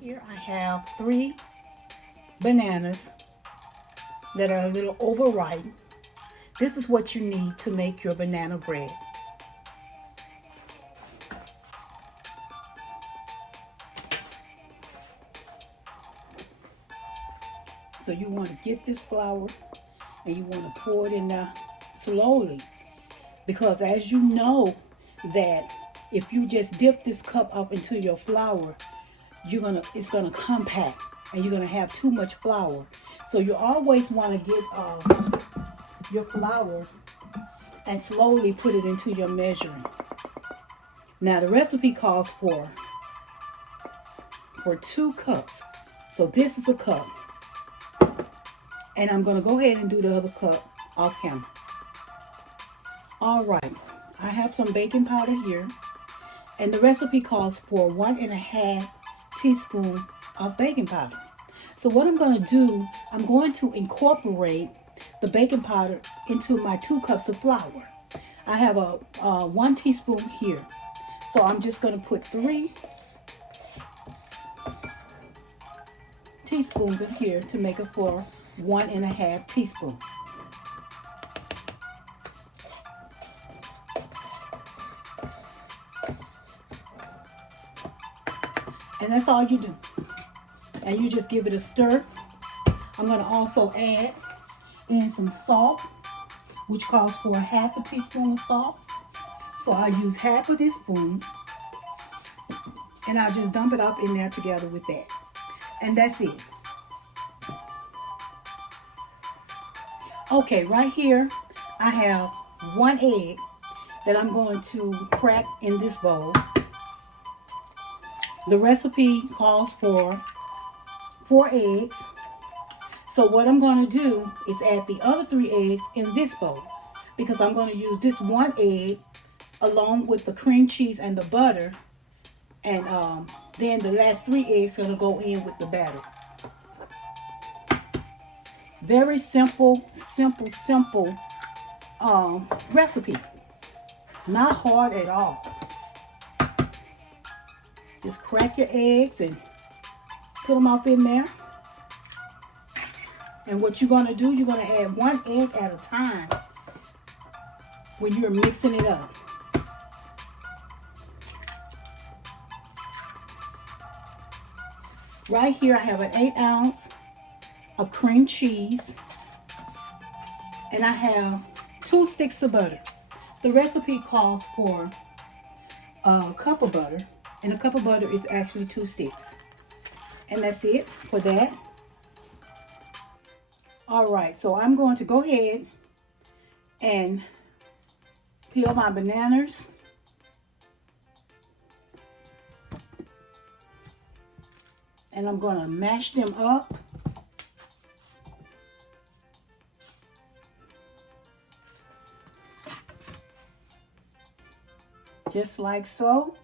Here I have 3 bananas that are a little overripe. This is what you need to make your banana bread. So you want to get this flour and you want to pour it in there slowly, because as you know that if you just dip this cup up into your flour, it's gonna compact and you're gonna have too much flour. So you always want to get your flour and slowly put it into your measuring. Now the recipe calls for 2 cups. So this is a cup. And I'm going to go ahead and do the other cup off camera. All right, I have some baking powder here. And the recipe calls for 1½ teaspoon of baking powder. So what I'm going to do, I'm going to incorporate the baking powder into my 2 cups of flour. I have a 1 teaspoon here. So I'm just going to put 3 teaspoons in here to make it for 1½ teaspoon. And that's all you do. And you just give it a stir. I'm going to also add in some salt, which calls for ½ teaspoon of salt. So I use half of this spoon and I'll just dump it up in there together with that. And that's it. Okay, right here I have 1 egg that I'm going to crack in this bowl. The recipe calls for 4 eggs. So what I'm going to do is add the other 3 eggs in this bowl, because I'm going to use this 1 egg along with the cream cheese and the butter, and then the last 3 eggs are going to go in with the batter. Very simple recipe. Not hard at all. Just crack your eggs and put them up in there. And what you're going to do, you're going to add 1 egg at a time when you're mixing it up. Right here I have an 8 ounce of cream cheese, and I have 2 sticks of butter. The recipe calls for a cup of butter, and a cup of butter is actually 2 sticks. And that's it for that. All right, so I'm going to go ahead and peel my bananas. And I'm going to mash them up. Just like so.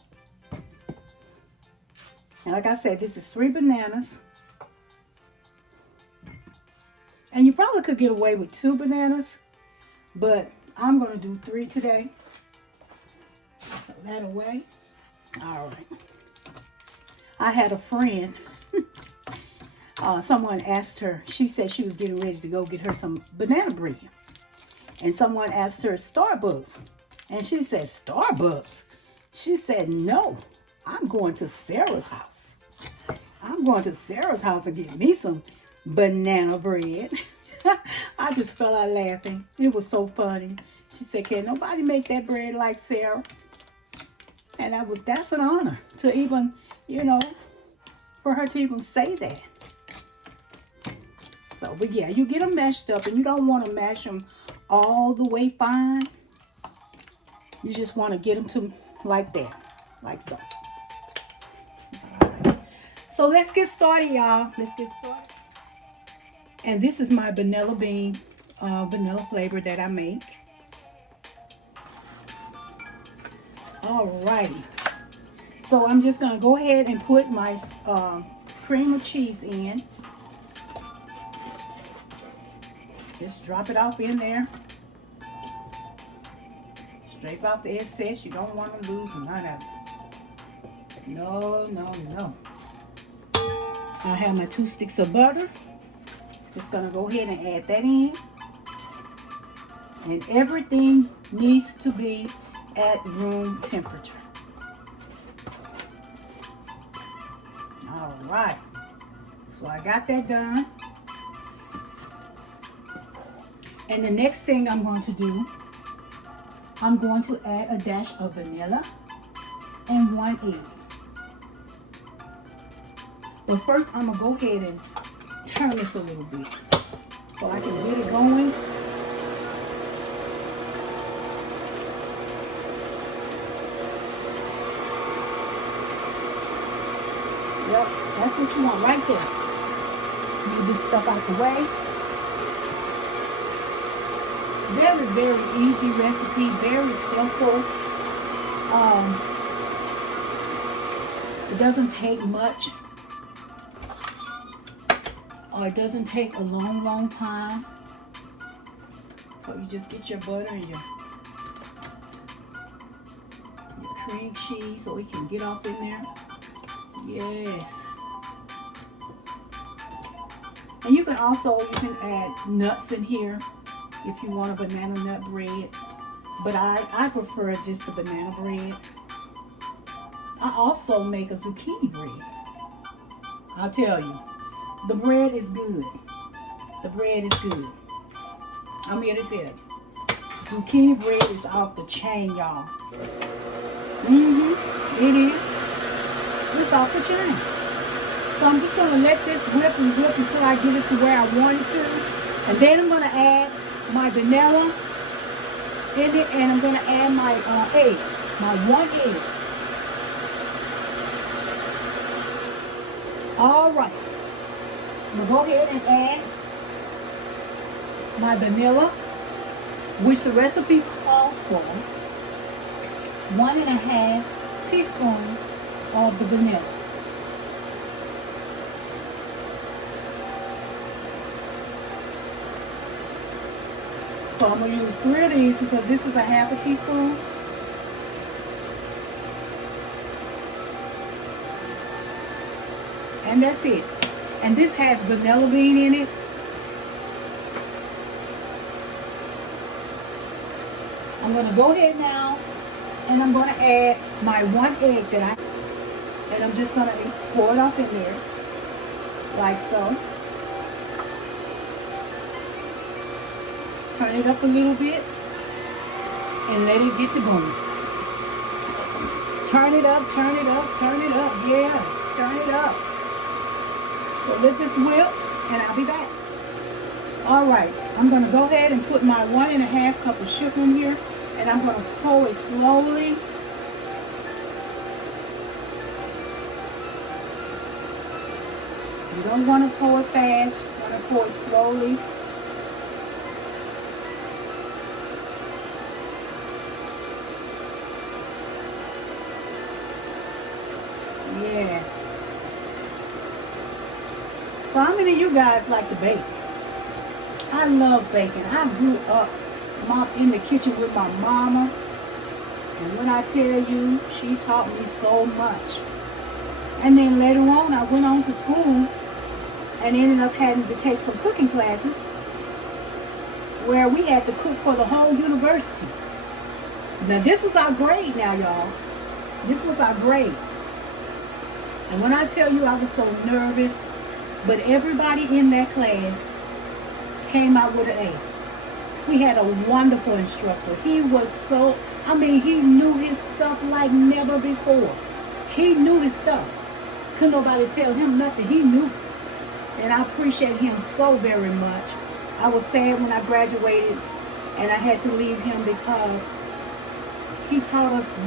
And like I said, this is 3 bananas. And you probably could get away with 2 bananas, but I'm going to do 3 today. Put that away. All right. I had a friend. Someone asked her, she said she was getting ready to go get her some banana bread. And someone asked her Starbucks. And she said, Starbucks? She said, no, I'm going to Sarah's house. I'm going to Sarah's house and get me some banana bread. I just fell out laughing. It was so funny. She said, can nobody make that bread like Sarah? And that's an honor to even, for her to even say that. So, but yeah, you get them mashed up, and you don't want to mash them all the way fine. You just want to get them to like that, like so. All right. So let's get started, y'all. Let's get started. And this is my vanilla bean, vanilla flavor that I make. Alrighty. So I'm just going to go ahead and put my cream of cheese in. Just drop it off in there. Scrape off the excess. You don't want to lose none of it. No, no, no. I have my 2 sticks of butter. Just gonna go ahead and add that in. And everything needs to be at room temperature. All right. So I got that done. And the next thing I'm going to do, I'm going to add a dash of vanilla and 1 egg. But first, I'm going to go ahead and turn this a little bit so I can get it going. Yep, that's what you want right there. Move this stuff out the way. Very, very easy recipe, very simple. It doesn't take much, or it doesn't take a long time. So you just get your butter and your cream cheese so it can get off in there. Yes. And you can add nuts in here if you want a banana nut bread. But I prefer just the banana bread. I also make a zucchini bread. I'll tell you, the bread is good. The bread is good. I'm here to tell you. Zucchini bread is off the chain, y'all. It is. It's off the chain. So I'm just going to let this whip and whip until I get it to where I want it to. And then I'm going to add my vanilla in it, and I'm going to add my egg, my 1 egg. All right. I'm going to go ahead and add my vanilla, which the recipe calls for 1.5 teaspoons of the vanilla. So I'm going to use 3 of these because this is a 1/2 teaspoon. And that's it. And this has vanilla bean in it. I'm going to go ahead now and I'm going to add my 1 egg and I'm just going to pour it off in there like so. Turn it up a little bit and let it get to going. Turn it up, turn it up, turn it up. Yeah, turn it up. So let this whip and I'll be back. All right, I'm going to go ahead and put my 1.5 cup of sugar in here, and I'm going to pour it slowly. You don't want to pour it fast. You want to pour it slowly. Yeah. So how many of you guys like to bake? I love baking. I grew up in the kitchen with my mama. And when I tell you, she taught me so much. And then later on, I went on to school and ended up having to take some cooking classes where we had to cook for the whole university. Now, this was our grade now, y'all. This was our grade. And when I tell you I was so nervous, but everybody in that class came out with an A. We had a wonderful instructor. He was so, he knew his stuff like never before. He knew his stuff. Couldn't nobody tell him nothing. He knew. And I appreciate him so very much. I was sad when I graduated and I had to leave him because he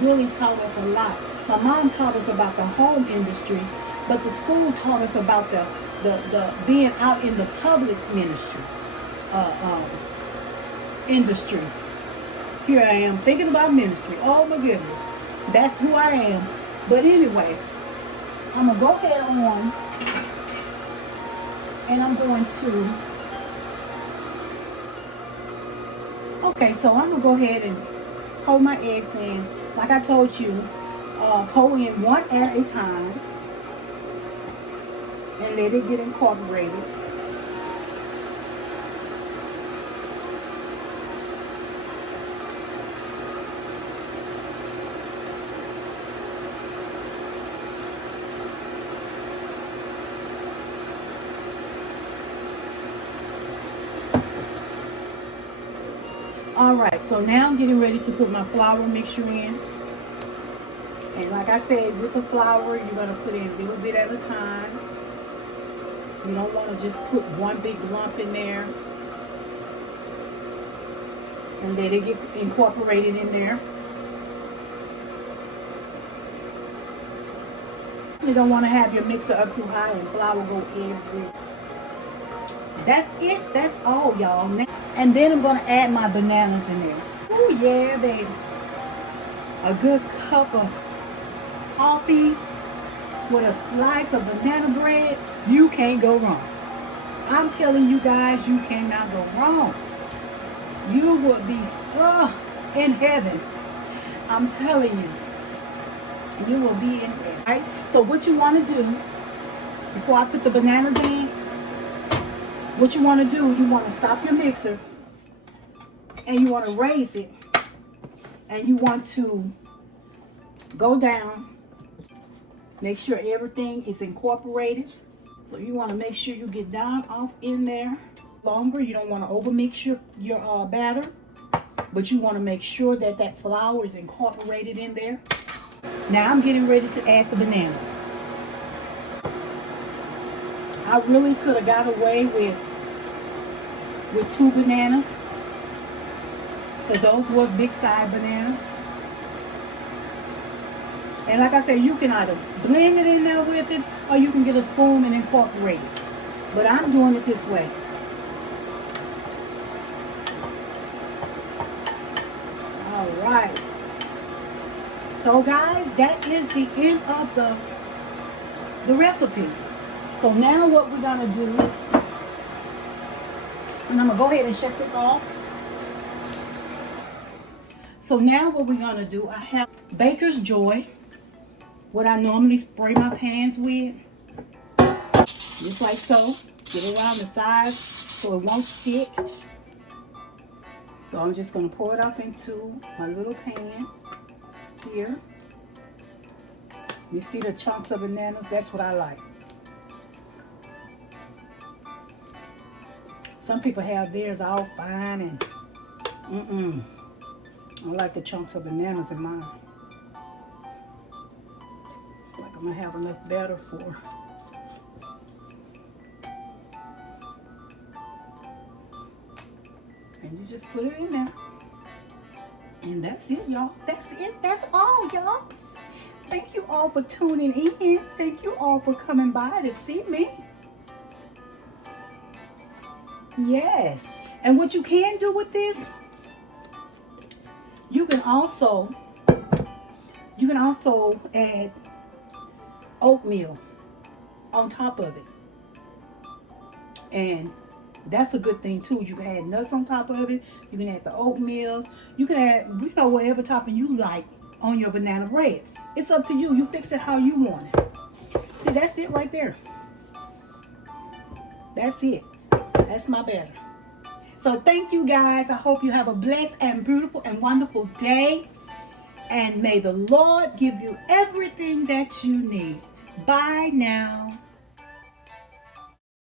really taught us a lot. My mom taught us about the home industry, but the school taught us about the being out in the public industry. Here I am thinking about ministry. Oh my goodness. That's who I am. But anyway, I'm going to go ahead on and I'm going to, okay, so I'm going to go ahead and pour my eggs in. Like I told you, pour in 1 at a time. and let it get incorporated. Alright, so now I'm getting ready to put my flour mixture in. And like I said, with the flour, you're going to put in a little bit at a time. You don't want to just put one big lump in there and let it get incorporated in there. You don't want to have your mixer up too high and flour go everywhere. That's it. That's all, y'all. And then I'm going to add my bananas in there. Oh, yeah, baby. A good cup of coffee with a slice of banana bread. You can't go wrong. I'm telling you guys, you cannot go wrong. You will be in heaven. I'm telling you. You will be in heaven. Right? So what you want to do, before I put the bananas in, what you want to do, you want to stop your mixer and you want to raise it and you want to go down, make sure everything is incorporated. So you want to make sure you get down off in there longer. You don't want to over mix your batter, but you want to make sure that that flour is incorporated in there. Now I'm getting ready to add the bananas. I really could have got away with 2 bananas, because those was big side bananas. And like I said, you can either blend it in there with it, or you can get a spoon and incorporate it. But I'm doing it this way. All right. So guys, that is the end of the recipe. So now what we're gonna do, and I'm gonna go ahead and shut this off. So now what we're gonna do, I have Baker's Joy, what I normally spray my pans with, just like so. Get it around the sides so it won't stick. So I'm just gonna pour it up into my little pan here. You see the chunks of bananas? That's what I like. Some people have theirs all fine and I like the chunks of bananas in mine. It's like I'm gonna have enough batter for. And you just put it in there. And that's it, y'all. That's it. That's all, y'all. Thank you all for tuning in. Thank you all for coming by to see me. Yes. And what you can do with this, you can also add oatmeal on top of it. And that's a good thing too. You can add nuts on top of it. You can add the oatmeal. You can add, whatever topping you like on your banana bread. It's up to you. You fix it how you want it. See, that's it right there. That's it. That's my batter. So thank you guys. I hope you have a blessed and beautiful and wonderful day. And may the Lord give you everything that you need. Bye now.